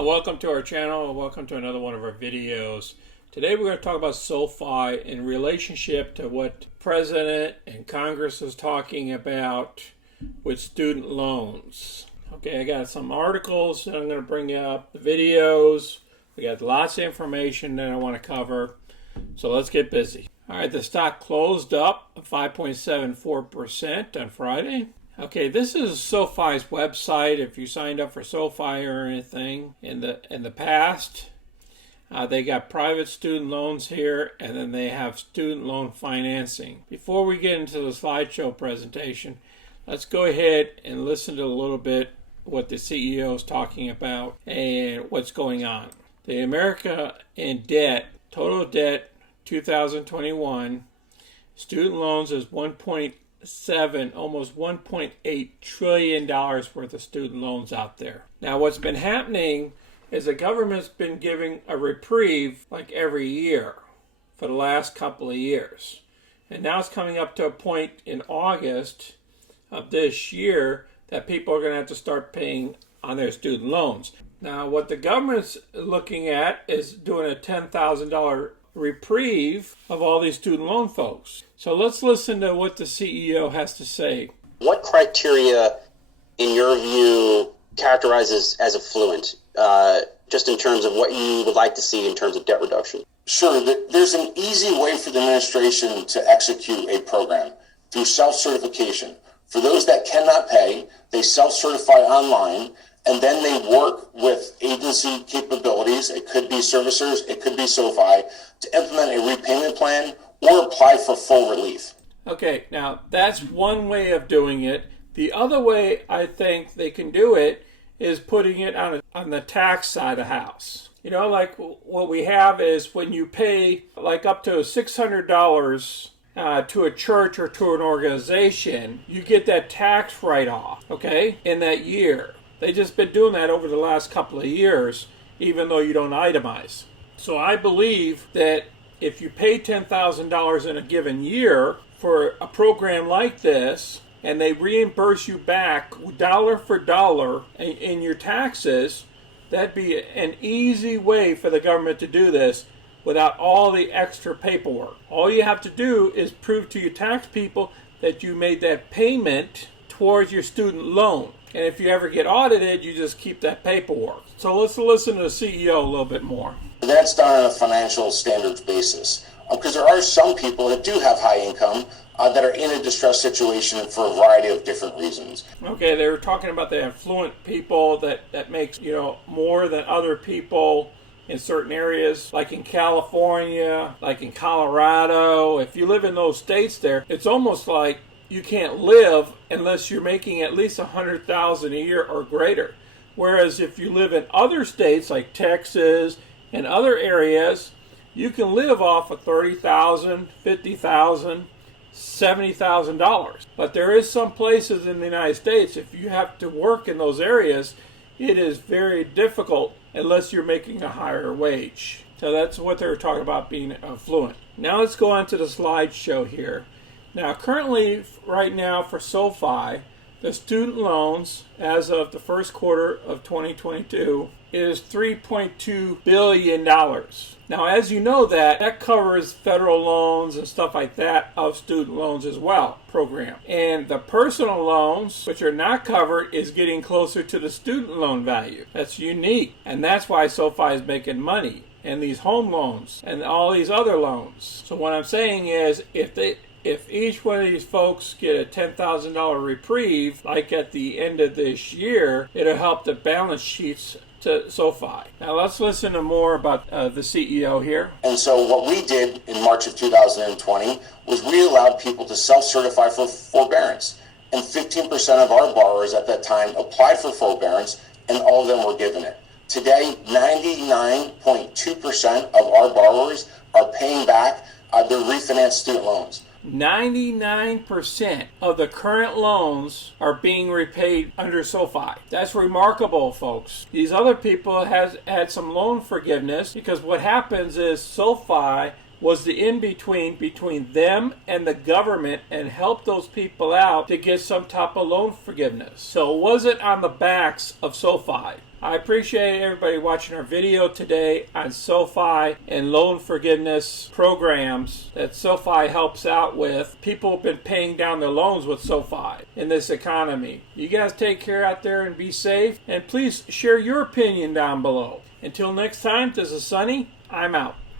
Welcome to our channel, and welcome to another one of our videos. Today we're going to talk about SoFi in relationship to what President and Congress is talking about with student loans. Okay, I got some articles that I'm going to bring up, the videos. We got lots of information that I want to cover, so let's get busy. All right, the stock closed up 5.74% on Friday. Okay, this is SoFi's website. If you signed up for SoFi or anything in the past, they got private student loans here, and then they have student loan financing. Before we get into the slideshow presentation, let's go ahead and listen to a little bit what the CEO is talking about and what's going on. The America in debt, total debt 2021, student loans is 1.7, almost $1.8 trillion worth of student loans out there. Now what's been happening is the government's been giving a reprieve like every year for the last couple of years. And now it's coming up to a point in August of this year that people are going to have to start paying on their student loans. Now what the government's looking at is doing a $10,000 reprieve of all these student loan folks. So let's listen to what the CEO has to say. What criteria, in your view, characterizes as affluent, just in terms of what you would like to see in terms of debt reduction? Sure. There's an easy way for the administration to execute a program through self-certification. For those that cannot pay, they self-certify online, and then they work with agency capabilities. It could be servicers, it could be SoFi, to implement a repayment plan or apply for full relief. Okay, now that's one way of doing it. The other way I think they can do it is putting it on the tax side of the house. You know, like what we have is when you pay like up to $600 to a church or to an organization, you get that tax write-off, okay, in that year. They've just been doing that over the last couple of years, even though you don't itemize. So I believe that if you pay $10,000 in a given year for a program like this, and they reimburse you back dollar for dollar in your taxes, that'd be an easy way for the government to do this without all the extra paperwork. All you have to do is prove to your tax people that you made that payment towards your student loan. And if you ever get audited, you just keep that paperwork. So let's listen to the CEO a little bit more. That's done on a financial standards basis, because there are some people that do have high income that are in a distressed situation for a variety of different reasons. Okay, they were talking about the affluent people that makes, more than other people in certain areas, like in California, like in Colorado. If you live in those states there, it's almost like you can't live unless you're making at least $100,000 a year or greater. Whereas if you live in other states like Texas and other areas, you can live off of $30,000, $50,000, $70,000. But there is some places in the United States, if you have to work in those areas, it is very difficult unless you're making a higher wage. So that's what they're talking about being affluent. Now let's go on to the slideshow here. Now currently, right now for SoFi, the student loans as of the first quarter of 2022 is $3.2 billion. Now as you know that covers federal loans and stuff like that of student loans as well, program. And the personal loans, which are not covered, is getting closer to the student loan value. That's unique, and that's why SoFi is making money. And these home loans and all these other loans. So what I'm saying is if each one of these folks get a $10,000 reprieve, like at the end of this year, it'll help the balance sheets to SoFi. Now let's listen to more about the CEO here. And so what we did in March of 2020 was we allowed people to self-certify for forbearance. And 15% of our borrowers at that time applied for forbearance, and all of them were given it. Today, 99.2% of our borrowers are paying back their refinanced student loans. 99% of the current loans are being repaid under SoFi. That's remarkable, folks. These other people has had some loan forgiveness, because what happens is SoFi was the in-between them and the government, and helped those people out to get some type of loan forgiveness. So it wasn't on the backs of SoFi. I appreciate everybody watching our video today on SoFi and loan forgiveness programs that SoFi helps out with. People have been paying down their loans with SoFi in this economy. You guys take care out there and be safe. And please share your opinion down below. Until next time, this is Sonny. I'm out.